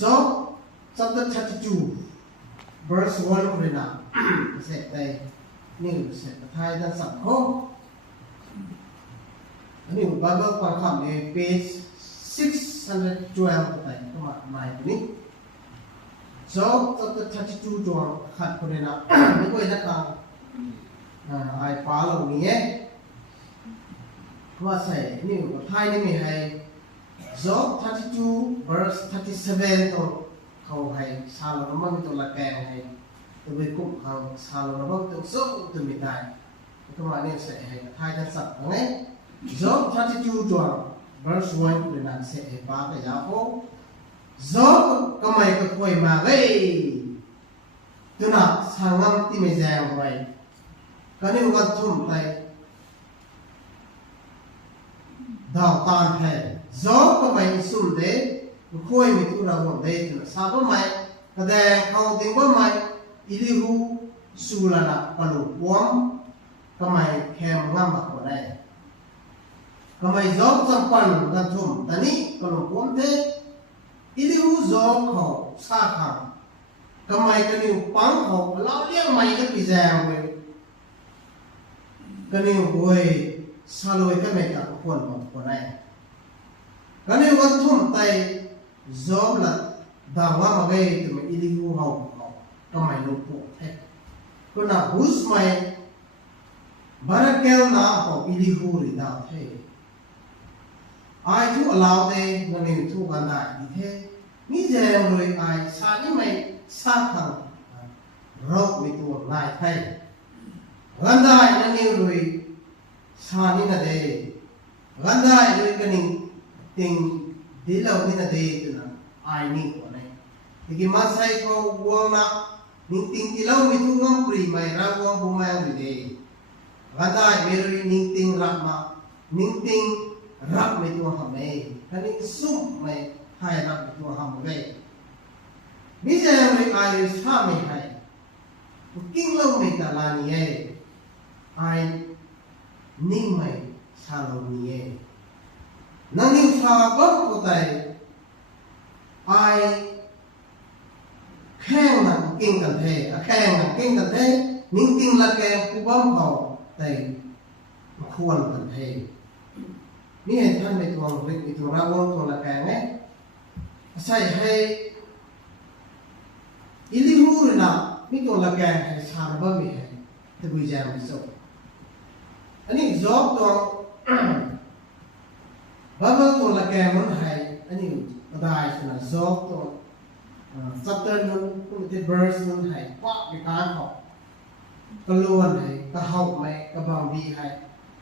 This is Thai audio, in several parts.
Job chapter 32 verse 1 rồi nào sẽ đây nếu sẽ thay đang sẵn khô nếu Bible quan trọng về page 612 tại các bạn này này Job chapter 32 đoạn khát rồi nào nếu quay đất nào ai phá lâu nhé và sẽ nếu thay nên mình hay Job 32 verse 37 to khâu hay sao nó mang to là kèm hay từ bên cũng khâu sao nó mang từ số từ miền này các bạn nên sẽ hay thay thân sẵn đấy Job 32 đoạn verse 1 để làm sẽ phá cái giáo phố Job có mày có quay mà gây từ nào sang năm thì mày giàu vậy cái này còn thùng này đào tan hay Job có mày sum đấy khôi mi tu ra won dei tu sa ba mai ka de khau ting ba mai ilihu sulana palu wom ka mai khem ngam ba ko dai ka mai Job sam pan ga thum tani ka lo wom te ilihu Job khau sa kham ka mai ka ni pang khau la liang mai ka pi jang we ka ni hoi sa loi ka mai ka kon mo ko dai ka ni wa thum tai Job là đào hoa mà gây từ mình ilihu hậu có mày lục bộ thế có nào hút mày barakel na hậu ilihu thì đào thế ai thu allow thế là mình thu gần lại thì thế nghĩ rằng rồi ai xa như mày xa thằng rốt với tuột lại thế gần lại là nhiều rồi xa như là thế gần lại rồi cái mình tình đi lâu như là thế từ ai ni ko nei ki masai ko wong na ning ting ilaw mi tu ngam pri mai ra wong bu mai ri de gada meri ning ting rak ma ning ting rak mi tu ha mai kani sum mai hai rak mi tu ha mai mi ja mai ai sa mai hai king lo mai ta la ni e ai ning mai sa lo ni e nang ning sa ba ko tai ai khen là kinh cần thế khen là kinh cần thế những kinh là kèm của bom hậu tại khuôn cần thế ní hiện thân này thường việc thì thường ra vốn thường là kèm ấy sai hay ilihu rồi nào ní thường là kèm hay sao nó bơm hay từ bây giờ mới sống anh ấy Job thường bơm thường là kèm muốn hay anh ấyได้สนะ Job ตัว chapter นั้นก็มี verse นั้นให้ปะในการเขาก็ล้วนให้ก็เฮาไหมก็บางดีให้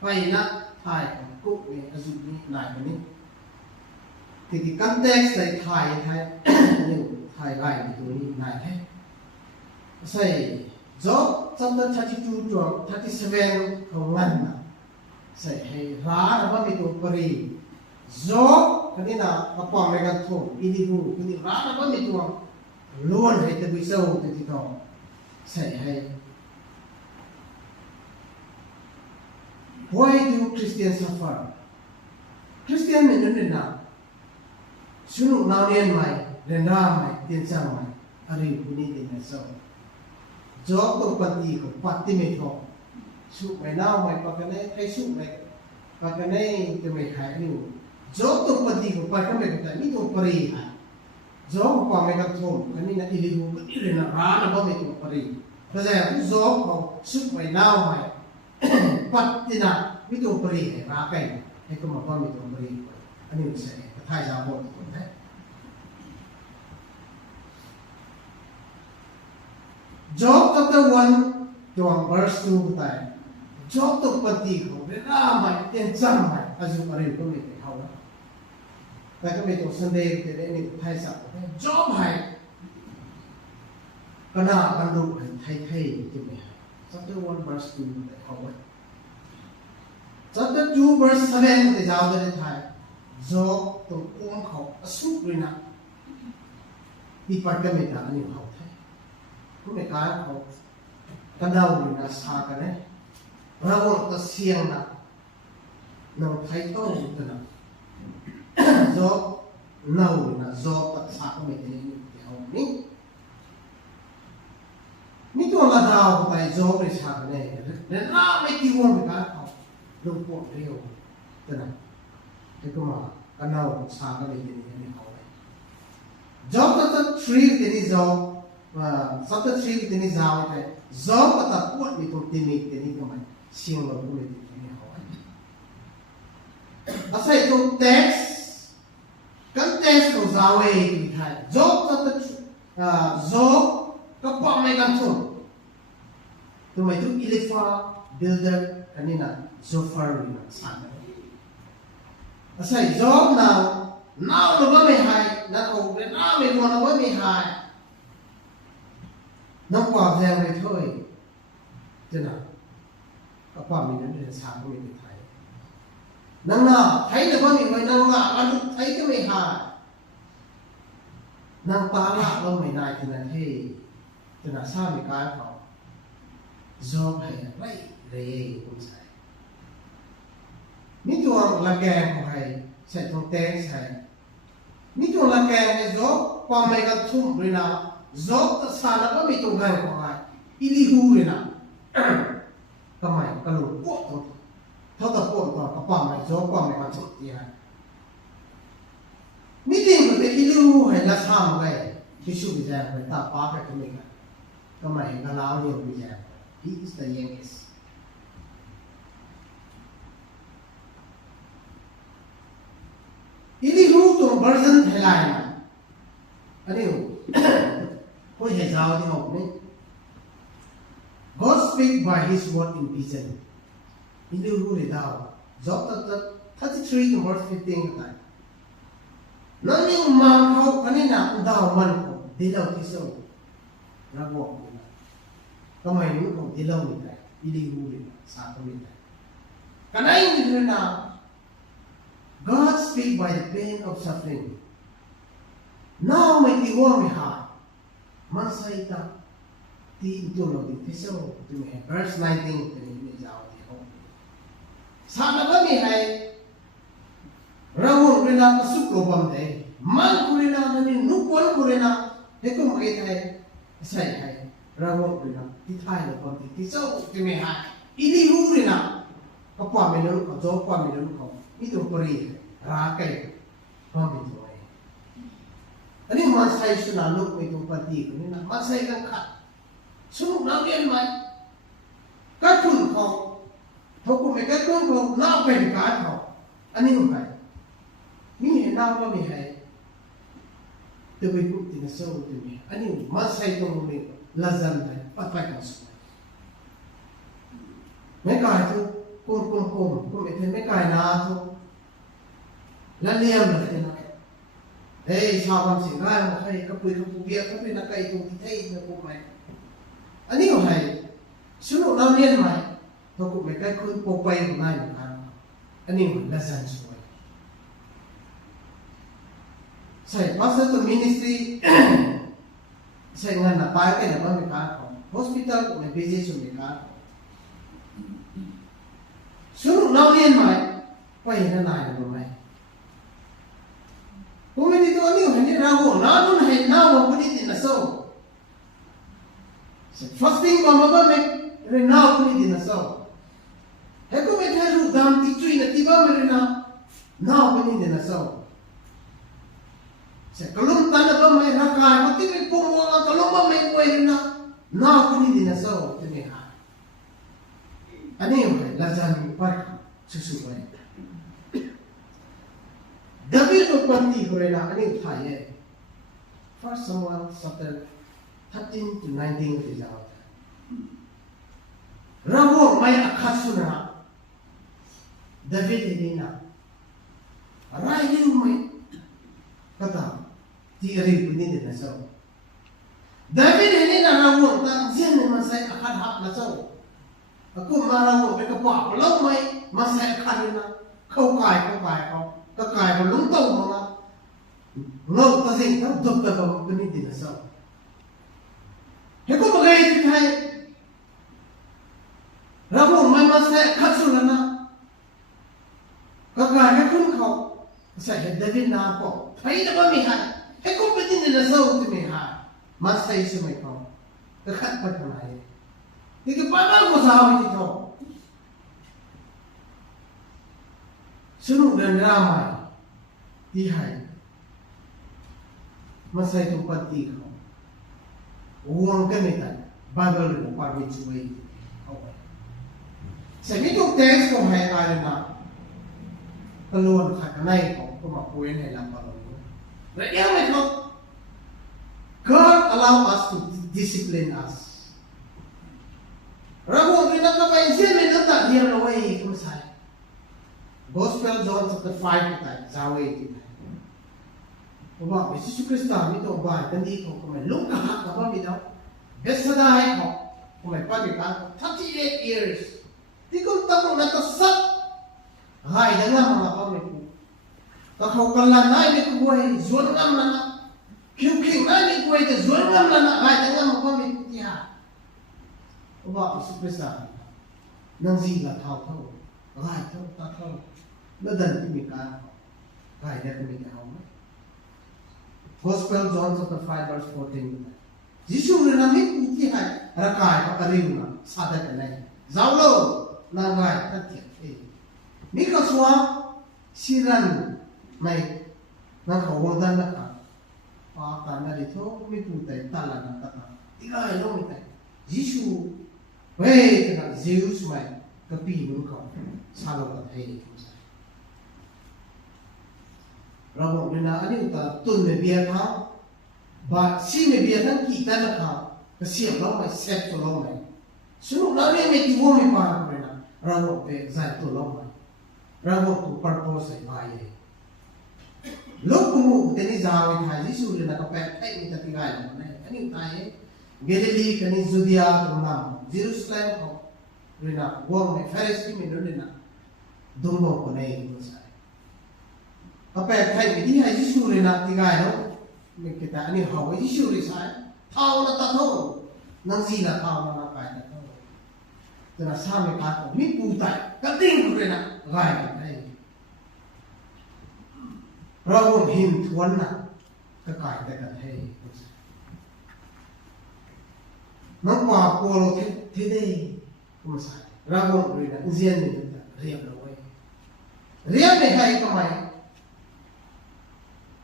ไปนะถ่ายของกุ๊กนี่อสุนี้นายคนนี้ที่ context ใส่ถ่ายนี่ถ่ายไล่ตัวนี้นายให้ใส่ Job chapter 32 ตัว 37 ของมันนะใส่ให้ร้าแล้วว่ามีตัวปรีJob kanina apa mereka tu ilihu kini rata pun itu luan hai tu bisa tu itu saya hai why do Christians suffer Christian menjadi na sunu naunian mai renda mai tiensang mai hari ini dengan so Job tu pati ko pati metho su mai nau mai pakane hai su mai pakane tu mai khai ni Job tu pati ko pa kami ko ni to pari ha Job pa me ka thom kanina ilihu ko irena ra na ba me to pari kasi Job ko suk mai nau mai patina mi to pari ra kai ai ko ma pa mi to pari ani mi se ka thai ja bo ko ne Job chapter 1 to verse 2 tai Job tu pati ko ra mai ten chang mai azu pari ko miแต่ก็มีตัวสันเดย์แต่นี่ไทยสับJob ให้ก็น่าบรรลุไทยใช่ไหม chapter 1 verse 2แต่เขาว่า chapter 2 verse 7แต่ยาวเลยไทย Job ตัวอ้วงเขาสุดเลยนะที่ปัจจุบันอันนี้เขาไทยก็ไม่กล้าเขากระดาวเลยนะสากันเนี่ยเราต้องเสียงนะเราไทยต้องนะJob nau na Job tak sa ko me job ในชาตินี้และน่าไม่กี่วันไปกันเขาลงปวดเร็วแต่นั้นที่ก็มากันเอาชาตินี้นี่เขาเลย job ก็จะทรีที่นี่ job สักทรีที่นี่ job เลย job ก็จะปวดมีตัวที่นี่ที่นี่ก็ไม่เสียงเราพูดที่นี่เขาเลยอาศัยตัว tax กัน tax ก็จะเอาไว้ที่ไทย job ก็จะjob ก็ปวดไม่กันทุกตัวitu Ilifa builder kanina Zofarina sana. Asai job now lo ba me hai na ko na me ko na ba me hai. Na kwa vya me thoi. Tena. Ka pa mi ne sa ko me thai. Nang na thai le ba me mai nang na an thai ke me hai. Nang ta la lo me nai tena he. Tena sa me ka pa job hai rai re kun sai mi tu la ke ko hai sai to te sai mi tu la ke ne job pa mai ka thum rina job ta sa na ba mi tu ga ko hai ili hu rina ka mai ka lu po to tho ta po to ka pa mai job pa mai ka chu ti hai mi tin ko te ili hu hai la sa ma ga ki shu bi ja ko ta pa ka ni ka mai ka la ni bi ja He is the youngest. Ini hu to version thelai na. Ani hu. Koi hai jao di ho ne. God speak by his word in vision. Ini hu le dao. Job 33 to verse 15 ka. Nani ma khau kani na dao man ko de dao ki so. Na boก็ไม่รู้ของที่เล่านี่ได้อีดีรู้เลยสาธุนี่ได้กันไอ้นี่คือนะ God speak by the pain of suffering now ไม่ที่ว่าไม่หายมันใส่ตาที่ตัวเราที่ที่สุดที่มี verse 19เป็นนี่จะเอาที่เขาสาธุก็มีให้เราเรียนรู้สุขโลภมันได้มันคุเรนะนั่นนุกวนคุเรนะเด็กก็ไม่ได้ใส่ให้เราเรียนที่ไทยเราคนที่เจ้าที่ไม่หายอีนี่รู้เลยนะก็ความไม่รู้ก็โจ้ความไม่รู้ก็มีตัวปรีรักกันความเป็นตัวเองอันนี้มันใช้สุนัขลูกไม่ตัวปฏิกันนี่นะมันใช้กันขัดสนุกน้ำเรียนไหมก็คุณเขาเขาคุณไม่ก็คุณเขาหน้าเป็นการเขาอันนี้มันไงมีเห็นหน้าว่าไม่ให้ตัวไปพูดถึงเจ้าตัวนี้อันนี้มันใช้ตรงนี้lazan hai patai ka su me kai tu ko me the me kai na tu la liam la the na ei sa ban sing ga ma khai ka pui ka pu bia ka pe na kai tu ti thei na ko mai ani ho hai sunu na lien mai to ko me kai khun po pai mai na ani ho lazan su sai pastor to ministry sai ngan na pai ke na ba mi ka ko hospital ko me visit su mi ka sunu na lien mai pai na nai na mai ko me ni to ni ho ni ra go na no hai na wa pu ni na so fasting ba ma ba me re na pu ni na so he ko me tha ru dam ti chui na ti ba me re na pu ni na so kalum tanda ba may rakai mati may pumuha kalum ba may kuway na kuni din na so tiniha ano yung lazan yung parka susubay David o panti ko rin na ano yung tayo 1 Samuel chapter 13 to 19 ko rin Rabo may akaso na David hindi na Aray yung may kata ti ri puni de na so David ini na rawo ta jian ne masai akan hak na so aku marawo be ka pa lo mai masai akan na khau kai ko ka kai ko lung tong ma ngau ta sing ta dok ta ba puni de na so he ko ba gai ti thai rawo mai masai khat su na ka kai ka kun khau sai he David na ko thai na ba mi hai he ko pa din na so ti mi hai masai su mai ko ka khat pa thai นี่ก็ป้าก็สาวที่ท้อสนุกเดินรามายที่ให้มาใส่ทุกปฏิเขาวงกันไม่ได้บาเบิลของความเป็นช่วยเอาไว้ใส่ไม่ทุกเทสของให้อะไรนะตะลวนขัดกันในของก็มาคุยให้ลำบากเลยและยังไม่ทุก God allow us to discipline us เราบอกเลยนะก็ไปเสียไม่ต้องตัดเดียวเราไว้คุณใส่ Gospel John chapter 5 kita Zawai kita. Oba Yesus Kristus ni to ba tandi ko ko mai luk ka ka ba mi daw. Besada hai ko ko mai pa mi ka 38 years. Ti ko ta ko na to sat. Hai da na ma pa mi ku. Ta ko kan la nai mi ku boy zon ngam na na. Kyu king nai mi ku ai de zon ngam na na hai da ngam ma pa mi ku ti ha. Oba Yesus Kristus nang zi la thao thao. Hai thao ta thao. แล้วดันที่มีการกายได้มีการเอาไหม Gospel John chapter 5 verse 14 ยิสุเรื่องนี้พูดที่ให้รักกายกับอริยนะสาดันอะไรจ้าโลนางกายตัดเทียบนี่ก็สวาสิรันไม่นั่งเขาวงดันนะครับปาการนั่นที่เขาไม่พูดแต่ตลาดนั่นต่างๆที่ก็ให้เราไม่ได้ยิสุเฮ้ยกันเซอุสไม่ก็ปีนึงเขาสาโลกันให้เราบอกเลยนะอันนี้อุตส่าห์ตุนไม่เบียดเขาบาซีไม่เบียดทั้งกี่แต่ละเขาก็เสียบเราไม่เซ็ตตัวเราไม่สรุปเราเนี่ยไม่ที่ว่าไม่ผ่านเลยนะเราบอกไปใจตัวเราไม่เราบอกตัว purpose ไปลูกกูแต่นี่จะเอาไปที่สุดเลยนะก็แปลกให้มีแต่ที่ไงเราเนี่ยอันนี้ตายเกลิลีกันนี่จูเดียตรงนั้นเยรูซาเล็มเขาเลยนะว่าไม่เฟรสที่มีนู่นเลยนะดูโน่คนไหนก็ใช่ก็แปลให้ไปที่ให้ยิสุเลยนะที่ไงเนาะไม่คิดแต่อันนี้เขายิสุเลยใช่เท่านั้นตัดเท่านั่งซีละเท่านั้นไปตัดเท่าแต่ละสามไม่ขาดมีปูไตก็ติ้งเลยนะไงได้เราเห็นทวนนะก็กลายแต่กันให้น้องกว่าโปโลเทเดก็ไม่ใช่เราเลยนะเรียนนี่เรียบร้อยเรียนไม่ให้ก็ไม่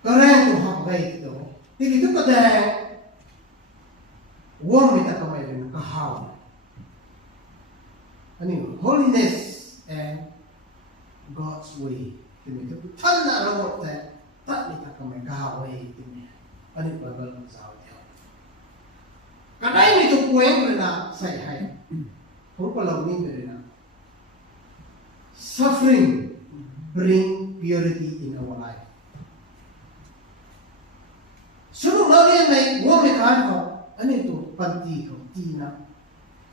ก็แรงตัวหักไปตัวที่นี่ทุกประเดี๋ยวว่าไม่ต้องไปเรียนก็หาอันนี้ holiness and God's way ที่นี่ทุกท่านน่ะเราบอกแต่ท่านนี่ต้องไปก้าวไปที่นี่อันนี้เป็นเรื่องสาวเดียวก็ได้มีตัวเองเลยนะใส่ให้ผมก็เรานี่เลยนะ suffering bring purity in our lifeสรุปเราเรียนในว่าไม่การเขาอันนี้ตัวปันตีเขาตีนะ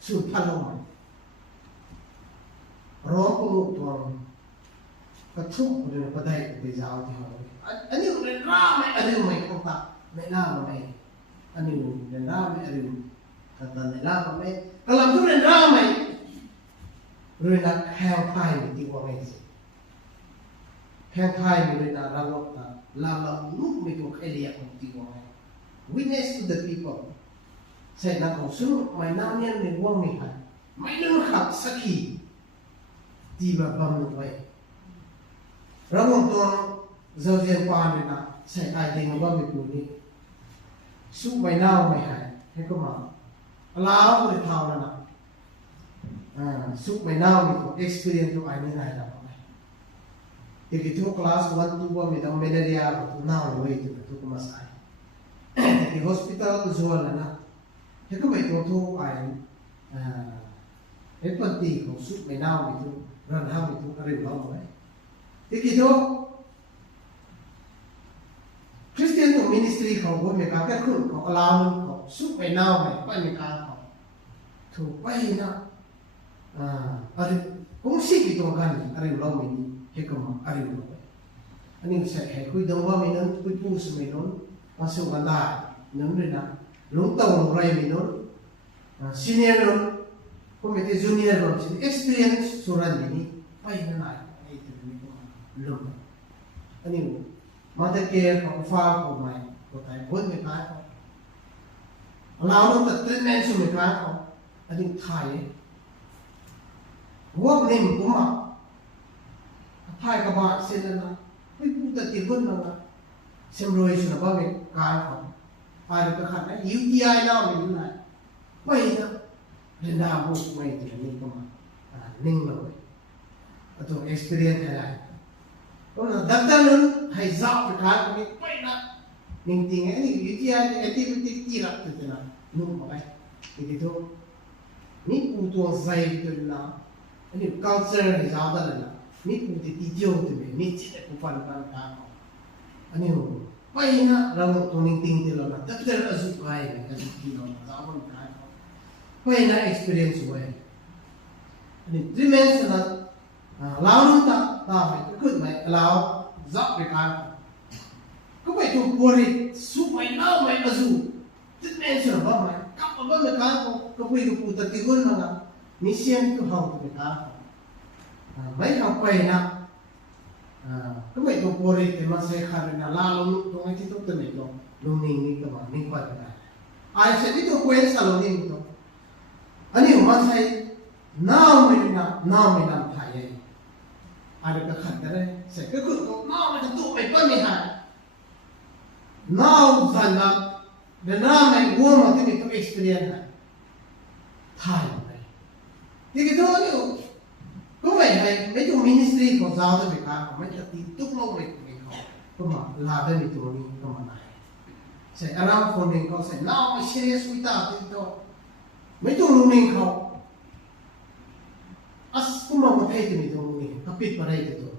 สุดพลังร้องกูตัวกระชุ่มเรื่องประเดี๋ยวไปยาวที่เขาอันนี้เรื่องร่าไม่อะไรไม่คงตาไม่ล่าไม่อันนี้เรื่องร่าไม่อะไรกันแต่ไม่ล่าไม่กำลังทุเรื่องร่าไม่เรื่องนักแห่งไทยที่ว่าไม่สิแห่งไทยมีเรื่องนักเราเราลูกไม่ถูกใครเรียกของที่ว่าไง witness to the people เสร็จแล้วเขาซึ่งไม่น่าเนียนในว่างไม่หันไม่นึกขับสักทีที่แบบบำรุงไว้เราบอกตัวเจ้าเจียนปานเลยนะใส่ไอเดียว่าไม่ปูนี่สู้ไม่น่าไม่หายให้ก็มาล้าวเลยเท่านั้นนะสู้ไม่น่ามีตัว experience ตัวไอ้นี่ไหนล่ะIf you took class 1, 2, may daw medalya ako, now wait, ito kumasay. If you hospital, zuwala na. Ito may ito ay, ito di ko, may now ito, ranhaw ito, karibaw mo eh. Ito, Christian to ministry ko, may kakakun ko, alaman ko, may now may panikal ko. To, pay na. Kung sige ito magani, karibaw mo ito. Hekam ariw mo. Aning sa kuy dawa minon kuy puso minon masuk anda non rena lungtaw ray minon senior non kumite junior non experience suran ini pay na na ito ni ko lum aning mother care ko fa ko mai ko tay bod mi ka ko alaw no treatment so mi ka ko อันนี้ไทยวอกนิ่มกุมาพายกระบะเส้นนั้นไม่พูดแต่ติดบนนั่นนะเสมรวยสุดว่าเป็นการของพายกระขันนะยูทีไอน่าไม่รู้นะไม่นะเรียนดาวบุกไม่ถึงนี่ก็มานิ่งเลยตัว experience อะไรก็นะดักดันนั้นให้จับไปขายก็ไม่นะนิ่งจริงไอ้นี่ยูทีไอactivity ที่รักตัวนั้นนุ่มไปที่ตัวนี่กูตัวใจตัวนั้นอันนี้ culture ให้จับได้เลยนะนี่กูที่ที่เดียวตัวนี้นี่จิตกูฟันกันกันอันนี้ไปนะเราตัวนิ่งจริงที่เรานะดักดันอาจุไปนะอาจุที่เราจับมันกันไปนะ experience ไว้อันนี้ dimension นะเรารู้ตาไปก็ขึ้นไปเราจับไปกันก็ไปตัวบริสุไปน้าไปอาจุ dimension บ้างไหมกับบ้างไหมกันก็ไปตัวตัดที่คนนะมิเชียนตัวเขาไปกันไม่เอาไปนะก็ไม่ตัวบริแต่มาเสียขาดนะลาลงตรงที่ตัวตัวนี้ตัวลงนิ่งนี่ก็มานิ่งไปได้ไอ้เสร็จที่ตัวเว้นสลงนิ่งตัวอันนี้มาใช้น้าไม่นำไทยอะไรก็ขัดกันเลยเสร็จก็คือตัวน้ามันจะตัวไปก็ไม่หายน้าสันนะเดี๋ยวน้าไม่วัวมาที่มีตัว experience ไทยไปที่กี่ตัวนี่ก็ไม่ให้ไม่ตัว ministry ของเราจะไปการไม่จะตีทุกโลกเลยเขาก็มาลาได้ในตัวนี้ก็มาได้ใช่อาราฟคนหนึ่งเขาใส่น้าไม่ serious วิตาที่ตัวไม่ตัวลุงเองเขาก็มาประเทศนี้ตัวนี้ก็ปิดประเทศตัว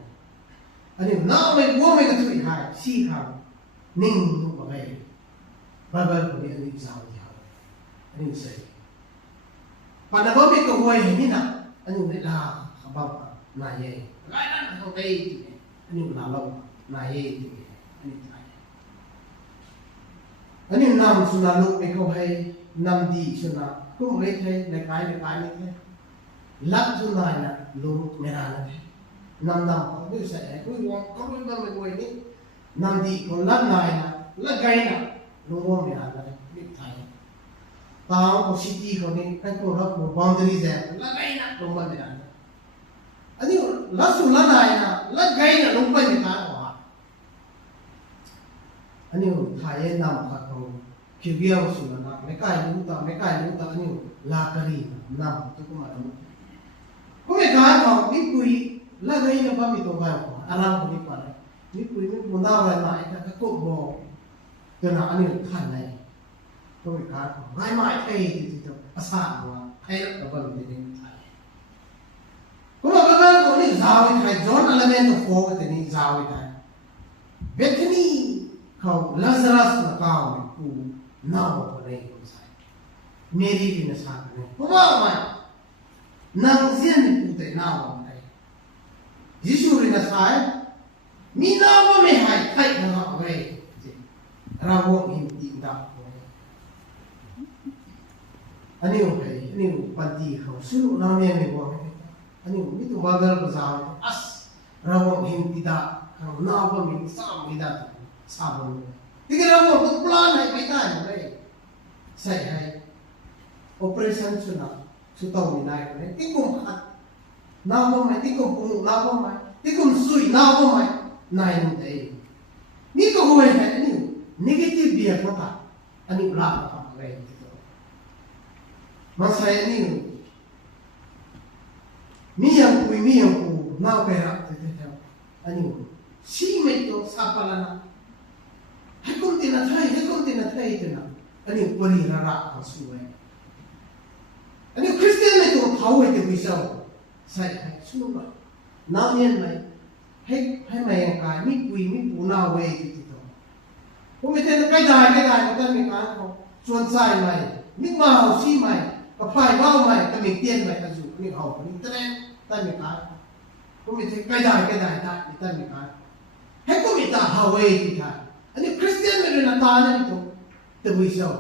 อันนี้น้าไม่วัวไม่ก็ช่วยหายชี้เขานิ่งลงไปบาเบิลคนนี้อันนี้สาวที่เขาอันนี้ใช่ปัจจุบันมีกบฏเห็นนี่นะอันนี้เวลาเขาบอกนายเองไล่นั่นเขาไปอันนี้เวลาเรานายเองอันนี้นายอันนี้นำสุนัขลูกไปเขาให้นำดีสุนัขก็ไม่ใช่ในกายนี่ลักสุนัขนะลูกไม่ได้นะนำเขาไม่ใช่เขาวางเขาไม่ได้ไม่ไหวนี่นำดีคนลักนายนะลักไก่นะลูกไม่ได้นะไม่ใช่ตามเขาสิทธิเขาเนี่ยให้เขารับ boundaries ลักไก่นะลูกไม่ได้นะอันนี้ลักสุนัขนายนะลักไก่นะลูกไม่ได้นะอันนี้ไทยนำเขาคิดเกี่ยวสุนัขไม่ใกล้รู้ตาอันนี้ลากรีนำทุกคนรู้ก็ไม่การเขาไม่คุยลักไก่นะบ้ามีตัวใครเขาอารามคนนี้ไปไม่คุยไม่บุญดาวอะไรมาไอ้ก็ก็บอกเดี๋ยวนะอันนี้ขันไหนก็ไม่การเขาง่ายมากที่จะภาษาว่าให้เราก็รู้ได้ไทยก็ว่าก็คนนี้ซาวิไทยจอนอะไรเนี่ยตัวโฟกัสนี่ซาวิไทยเบคนี่เขาลาซารัสนักข่าวกูน่าบอกอะไรก็ใช่เมรีที่น่าสักเนี่ยเพราะว่าไม่นางเสียนกูแต่น่าบอกอะไรยิสูริน่าสักมีน่าว่าไม่หายใครน่าบอกอะไรเราบอกหินติดดาวอันนี้โอเคอันนี้ปัจจัยเขาสู้เราเนี่ยไม่บอกอันนี้มิถุบาเกลก็จะเราบอกหินติดดาวเขาน่าว่ามีสามติดดาวสามเลยที่เราบอกทุกพลานให้ไม่ได้เลยใช่ให้ operation สุนัขสุดท้ายไม่ได้เลยที่กุมขัดน่าว่าไม่ที่กุมปุ่งน่าว่าไม่ที่กุมซุยน่าว่าไม่นายนุ่งเองนี่ก็หัวใจอันนี้ negative เบียร์ก็ตัดอันนี้ลาบทำอะไรที่ตัวมาใส่อันนี้มีอย่างกูน่าไปรับที่เดียวอันนี้ชีไม่ตัวสับปะรดให้คนที่น่าไทยที่น่ะอันนี้บริหารเขาสวยอันนี้คริสเตียนไม่ตัวเขาไว้ที่วิเศษใส่ให้สวยน้ำเย็นไหมให้ไม่ยังกายไม่ปุยไม่ปูน่าไว้ที่ตัวผมไม่ใช่ใกล้ได้ก็ต้องมีการเขาส่วนใส่ไหมมิมาเอาชีไหมกับไฟเบ้าไหมก็มีเตียนไหมกระสุนนี่เอาคนนี้แสดงต้องมีการผมไม่ใช่ใกล้ได้ต้องมีการให้ก็มีตาฮาวายที่ท่านอันนี้คริสเตียนไม่ได้ตาเนี่ยตัวแต่วิเศษ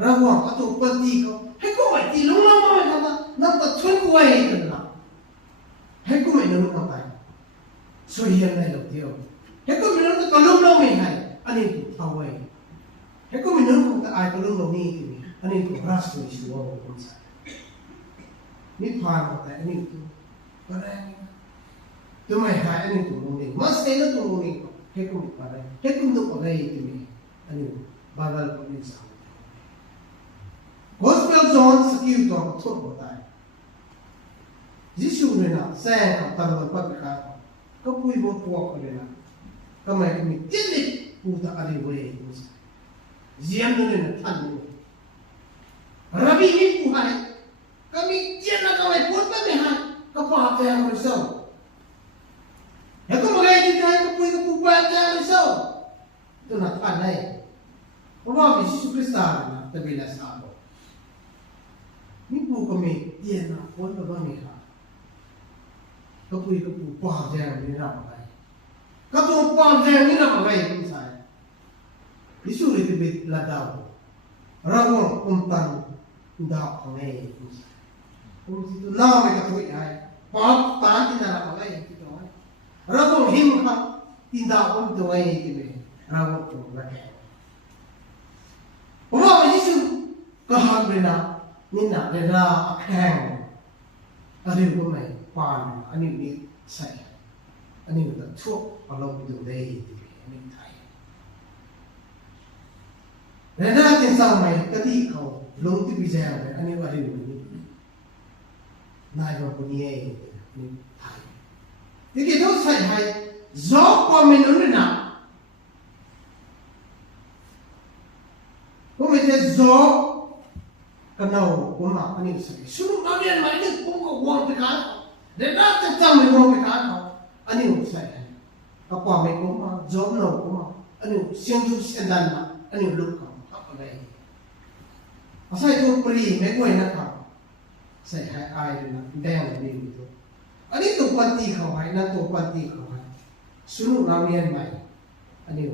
เราหวังว่าตัวปฏิเขาให้ก็ไม่ตีลุงเราไม่ทำนะนั่นตัดชนไว้กันนะให้ก็ไม่รู้เอาไปสวยยังไงเราเดียวให้ก็ไม่รู้แต่ก็ลุงเราไม่ให้อันนี้ถูกเอาไว้ให้ก็ไม่รู้แต่ไอ้ก็ลุงเรานี่ที่นี่อันนี้ถูกรักสวยชัวร์ผมใส่ นิพพานก็แต่อันนี้ตัวก็แรงตัวไม่หายอันนี้ตัวลงนี่มาเสนตัวลงนี่ให้คุณไปได้ให้คุณตัวไปได้ตัวนี้อันนี้บาดาลก็นี่สาม Gospel John สกิลตัวทุกข์ได้ยิสุเนี่ยนะแสงกับตาลปัดกันก็พูดบนพวกเลยนะก็ไม่มีเจนิพูดอะไรเว้ยเจียนเนี่ยนะท่านเนี่ยรับบีมีผู้ให้ก็มีเจียนนะก็ไม่พูดไม่ให้ก็พอใจมันเศร้าแล้วก็มาไงที่ใจก็พูดก็พูดพอใจมันเศร้าตัวนั้นท่านไหนเพราะว่ามียิสุคริสต์นะแต่เป็นละสามมีผู้ก็มีเจียนนะคนก็ไม่หาก็พูดก็พูดพอใจมันรับไปก็ตัวพอใจมันรับไปคุณสายยิสุเลยที่เป็นละดาวเราอุ้มตันดาวของไอ้คุณสายคุณที่น้าไม่ก็ตัวใหญ่ปอบตาที่น่าอะไรที่ตัวเราต้องหิมเขาที่ดาวอุ้มตัวไอ้ที่เป็นเราต้องละแก่เพราะว่ายิสุก็หักไปนะนี่นะเวลาแข่งอะไรก็ไม่ปานอันนี้นี่ใช่อันนี้ก็ทั่วเราไปดูได้อันนี้ไทยเรื่องนั้นเป็นสมัยก็ที่เขาลงที่พิจารณาอันนี้ว่าเรื่องนี้นายบอกคนนี้นี่ไทยที่ที่เขาใส่ให้จอบก็ไม่รู้นะก็ไม่ใช่จอบกันเอาผมมาอันนี้สิสุดท้ายเนี่ยมันนี่ผมก็วางไปกันเดี๋ยวน่าจะจำไม่วางไปกันเขาอันนี้ใช่ก็ความไม่ผมมาจอบเราผมมาอันนี้เสียงดูเสียงดังนะอันนี้ลูกเขาทำอะไรอาศัยตัวปรีไม่กลัวนะครับใส่ให้อายเลยนะแดงแบบนี้ตัวอันนี้ตัวปันตีเขาให้นั่นตัวปันตีเขาให้สุดเราเรียนใหม่อันนี้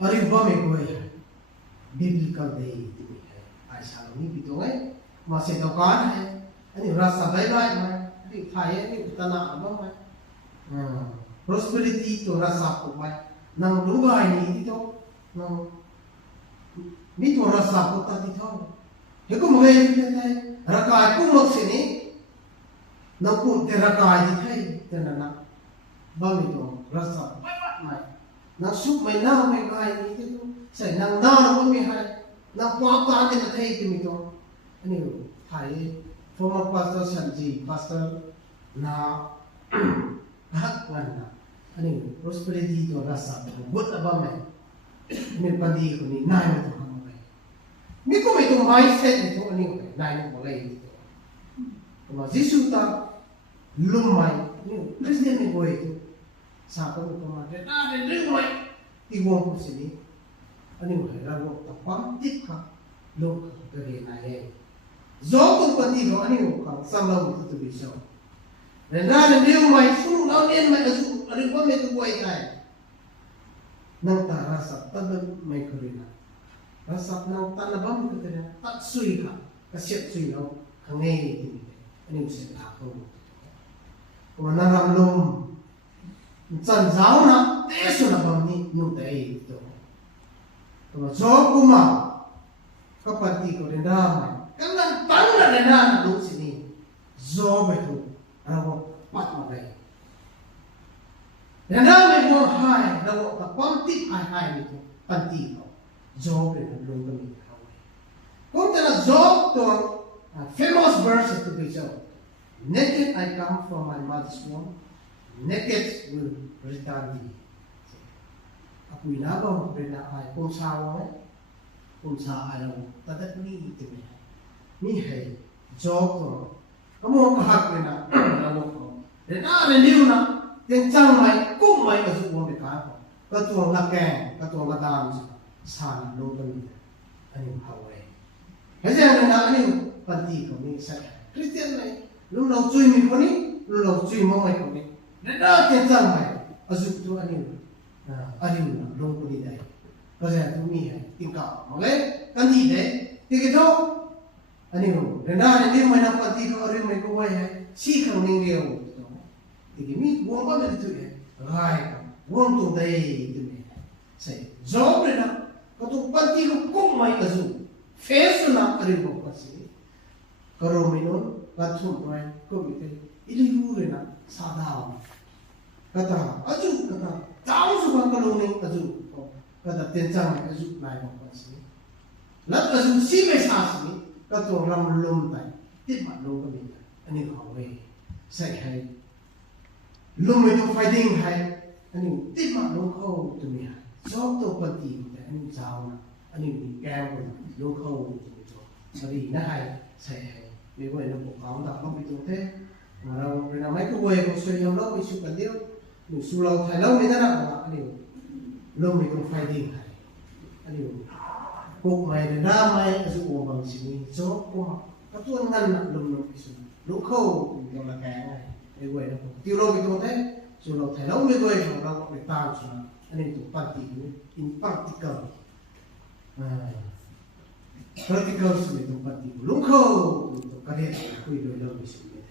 อะไรบ้างไม่กลัวbiblical day itu hai salam ni gitu kan masih dokan hai ini rasa baik-baik mai ini thai ini tanah apa mai prosperity itu rasa apa mai nang dubai ni itu nang ni tu rasa apa tadi tu aku mulai kita rakai ku mak sini nang ku terakai di thai tenana bang itu rasa baik-baik mai nang sup mai na mai kai ni ituใส่นางหน้าก็ไม่ให้นางความตาจะมาเทที่มีตัวอันนี้ไทย former pastor สันจี pastor นาฮักวันนะอันนี้ prosperity ตัวรักษาตัวบุตรบ้าไหมมีปัญหาคนนี้นายไม่ต้องทำอะไรมีก็ไม่ต้อง mindset ในตัวอันนี้นายไม่ต้องอะไรตัวมาจิสุตาลุ่มไหมนี่คริสเตียนไม่บ่อยตัวสาธุก็มาเรื่องอะไรเรื่องอะไรที่วงผู้สิ่งนี้อันนี้มันเราต้องความติดค่ะโลกก็เรียนอะไรจอตุปฏิก็อันนี้มันสำหรับที่ตัววิชาเรื่องนั้นเรื่องใหม่สู้เราเรียนใหม่สู้อะไรก็ไม่ต้องไว้ใจนั่งตาราสัตตัดไม่เคยนะราสัตนั่งตาละบ้างก็ได้ตัดสุยค่ะก็เสียสุยเราข้างในที่อันนี้มันเสียหลักตัววันนั้นรำลมจันทร์เช้านะเตะสุนัขแบบนี้นุ่งแต่ตัวตัวจอบกูมาก็ปฏิก็เดินได้ไหมก็นั่งตั้งแล้วเดินได้ลูกสินี่จอบไปถูกเราปัดมาเลยเดินได้ไม่พอหายเราแต่ความติดหายไม่ถูกปฏิก็จอบไปลงก็มีเขาเลยก็แต่ละจอบตัว famous verse ตัวที่จอบ naked I come from my mother's womb naked will return me aku inabang berena ai kung sawa kung sa alaw tadat ni ito ni hai job to kamu kahak na alaw ko rena renew na ten chang mai kung mai ka su ko ka ko to la ken ka to la dam sa lo ko ni ani hawai kasi na ani pati ko ni sa Christian mai lu lo chui mi ko ni lu lo chui mo mai ko ni rena ten chang mai asu to ani ariuna longko di dai kasi tumi hai tingka male kanti de tikito ani ho rena ni mai na pati ko ari mai ko wai hai si khang ning leo to tikimi buang ko de tu ye rai buang to dai tu ne sai job rena ko to pati ko mai azu face na ari ko kasi karo minun katsum pai ko bite ilihu le na sadao kata aju kata jauh suka kalau ni aju kata tencang aju lai ko sini lat aju si me sa sini kata ram lum tai tip mat lo ko ni ani ko we sai hai lum itu fighting hai ani tip mat lo ko tu ni so to pati ani jauh na ani ni kau lo ko tu Mari na hai sai hai we we no ko kaung da lo bitu te ngaro na mai ko we ko so yom lo isu kan dio nu su lo thai lo ni na na ani lo mi ko fighting hai ani ko mai na mai asu o bang sini so ko ka tu ngan na lo no isu lo ko yo la ka ai we we no ti lo bitu te su lo thai lo mi we ko ra ko ta su ani tu parti in practical Practical sulit tempat itu. Lungkau untuk kalian aku itu dalam bisnis.